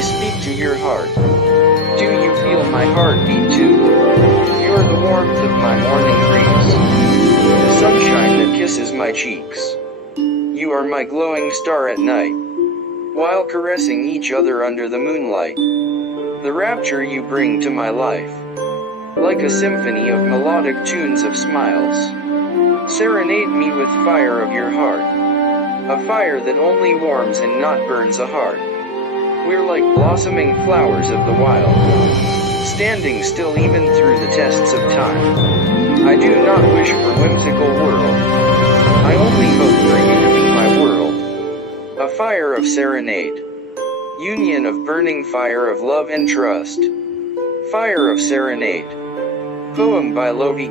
I speak to your heart. Do you feel my heartbeat too? You're the warmth of my morning breeze, the sunshine that kisses my cheeks. You are my glowing star at night, while caressing each other under the moonlight. The rapture you bring to my life, like a symphony of melodic tunes of smiles. Serenade me with fire of your heart, a fire that only warms and not burns a heart. We're like blossoming flowers of the wild, standing still even through the tests of time. I do not wish for whimsical world, I only hope for you to be my world. A fire of serenade, union of burning fire of love and trust. Fire of Serenade. Poem by Lovi.